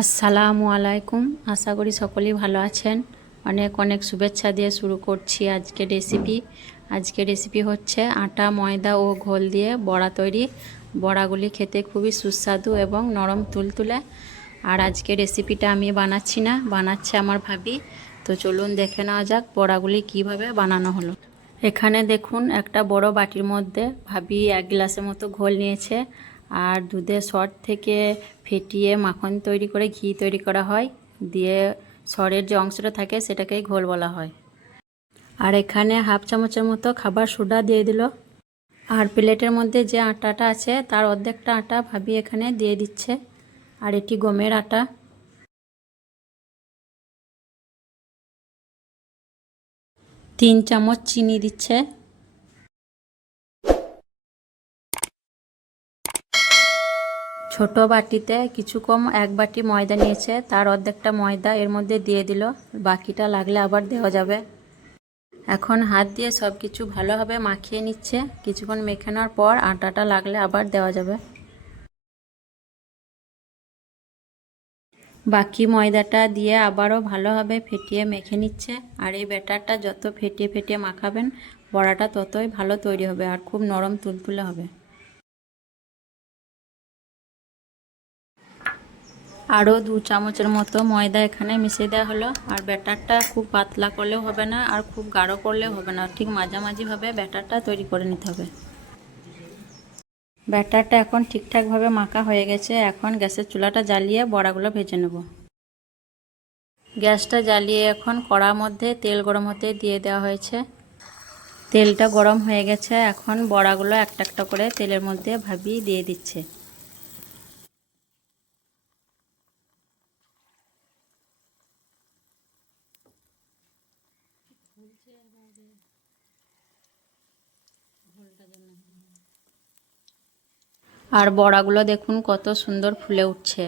আসসালামু আলাইকুম। আশা করি সকলেই ভালো আছেন। অনেক অনেক শুভেচ্ছা দিয়ে শুরু করছি আজকের রেসিপি হচ্ছে আটা, ময়দা ও ঘোল দিয়ে বড়া তৈরি। বড়াগুলি খেতে খুবই সুস্বাদু এবং নরম তুলতুলে। আর আজকের রেসিপিটা আমি বানাচ্ছি না, বানাচ্ছে আমার ভাবি। তো চলুন দেখে নেওয়া যাক বড়াগুলি কিভাবে বানানো হলো। এখানে দেখুন একটা বড় বাটির মধ্যে ভাবি 1 গ্লাসের মতো ঘোল নিয়েছে। আর দুধের সর থেকে ফেটিয়ে মাখন তৈরি করে ঘি তৈরি করা হয়, দিয়ে সরের যে অংশটা থাকে সেটাকেই ঘোল বলা হয়। আর এখানে হাফ চামচের মতো খাবার সোডা দিয়ে দিল। আর প্লেটের মধ্যে যে আটাটা আছে তার অর্ধেকটা আটা ভাবি এখানে দিয়ে দিচ্ছে। আর এটি গমের আটা। 3 চামচ চিনি দিচ্ছে। ছোট বাটিতে কিছু কম 1 বাটি ময়দা নিয়েছে, তার অর্ধেকটা ময়দা এর মধ্যে দিয়ে দিল, বাকিটা লাগলে আবার দেওয়া যাবে। এখন হাত দিয়ে সব কিছু ভালোভাবে মাখিয়ে নিচ্ছে। কিছুক্ষণ মেখে নেওয়ার পর আটাটা লাগলে আবার দেওয়া যাবে। বাকি ময়দাটা দিয়ে আবারও ভালোভাবে ফেটিয়ে মেখে নিচ্ছে। আর এই ব্যাটারটা যত ফেটিয়ে ফেটিয়ে মাখাবেন বড়াটা ততই ভালো তৈরি হবে আর খুব নরম তুলতুলে হবে। আরও 2 চামচের মতো ময়দা এখানে মিশিয়ে দেওয়া হলো। আর ব্যাটারটা খুব পাতলা করলেও হবে না আর খুব গাঢ় করলেও হবে না, ঠিক মাঝামাঝিভাবে ব্যাটারটা তৈরি করে নিতে হবে। ব্যাটারটা এখন ঠিকঠাকভাবে মাখা হয়ে গেছে। এখন গ্যাসের চুলাটা জ্বালিয়ে বড়াগুলো ভেজে নেব। গ্যাসটা জ্বালিয়ে এখন কড়ার মধ্যে তেল গরম হতে দিয়ে দেওয়া হয়েছে। তেলটা গরম হয়ে গেছে। এখন বড়াগুলো একটা একটা করে তেলের মধ্যে ভাবি দিয়ে দিচ্ছে। আর বড়াগুলো দেখুন কত সুন্দর ফুলে উঠছে।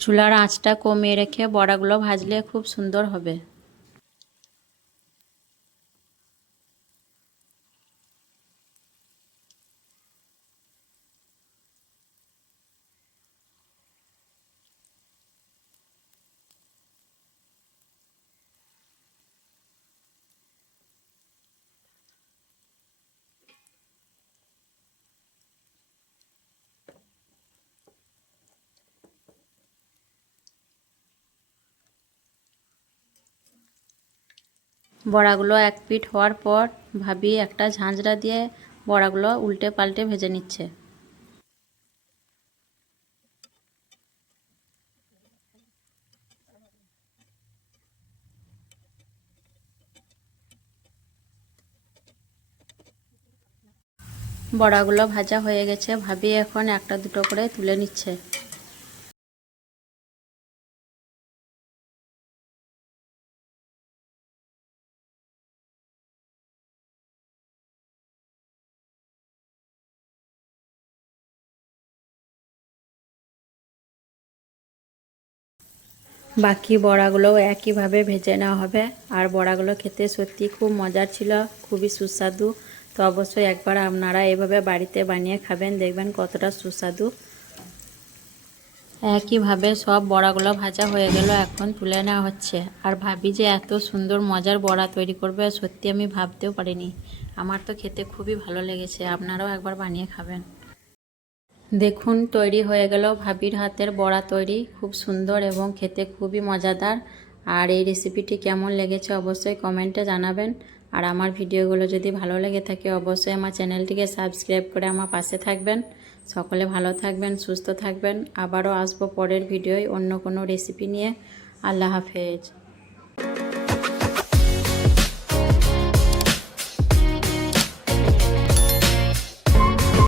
চুলার আঁচটা কমিয়ে রেখে বড়াগুলো ভাজলে খুব সুন্দর হবে। বড়াগুলো এক পিঠ হওয়ার পর ভাবি একটা ঝাঁঝরা দিয়ে বড়াগুলো উল্টে পাল্টে ভেজে নিচ্ছে। বড়াগুলো ভাজা হয়ে গেছে। ভাবি এখন একটা দুটো করে তুলে নিচ্ছে। বাকি বড়াগুলোও একইভাবে ভেজে নেওয়া হবে। আর বড়াগুলো খেতে সত্যি খুব মজার ছিল, খুবই সুস্বাদু। তো অবশ্যই একবার আপনারা এভাবে বাড়িতে বানিয়ে খাবেন, দেখবেন কতটা সুস্বাদু। একইভাবে সব বড়াগুলো ভাজা হয়ে গেল, এখন তুলে নেওয়া হচ্ছে। আর ভাবি যে এত সুন্দর মজার বড়া তৈরি করবে সত্যি আমি ভাবতেও পারিনি। আমার তো খেতে খুবই ভালো লেগেছে, আপনারাও একবার বানিয়ে খাবেন। দেখুন তৈরি হয়ে গেল ভাবির হাতের বড়া তৈরি, খুব সুন্দর এবং খেতে খুবই মজাদার। আর এই রেসিপিটি কেমন লেগেছে অবশ্যই কমেন্টে জানাবেন। আর আমার ভিডিওগুলো যদি ভালো লেগে থাকে অবশ্যই আমার চ্যানেলটিকে সাবস্ক্রাইব করে আমার পাশে থাকবেন। সকলে ভালো থাকবেন, সুস্থ থাকবেন। আবারও আসবো পরের ভিডিওয় অন্য কোনো রেসিপি নিয়ে। আল্লাহ হাফেজ।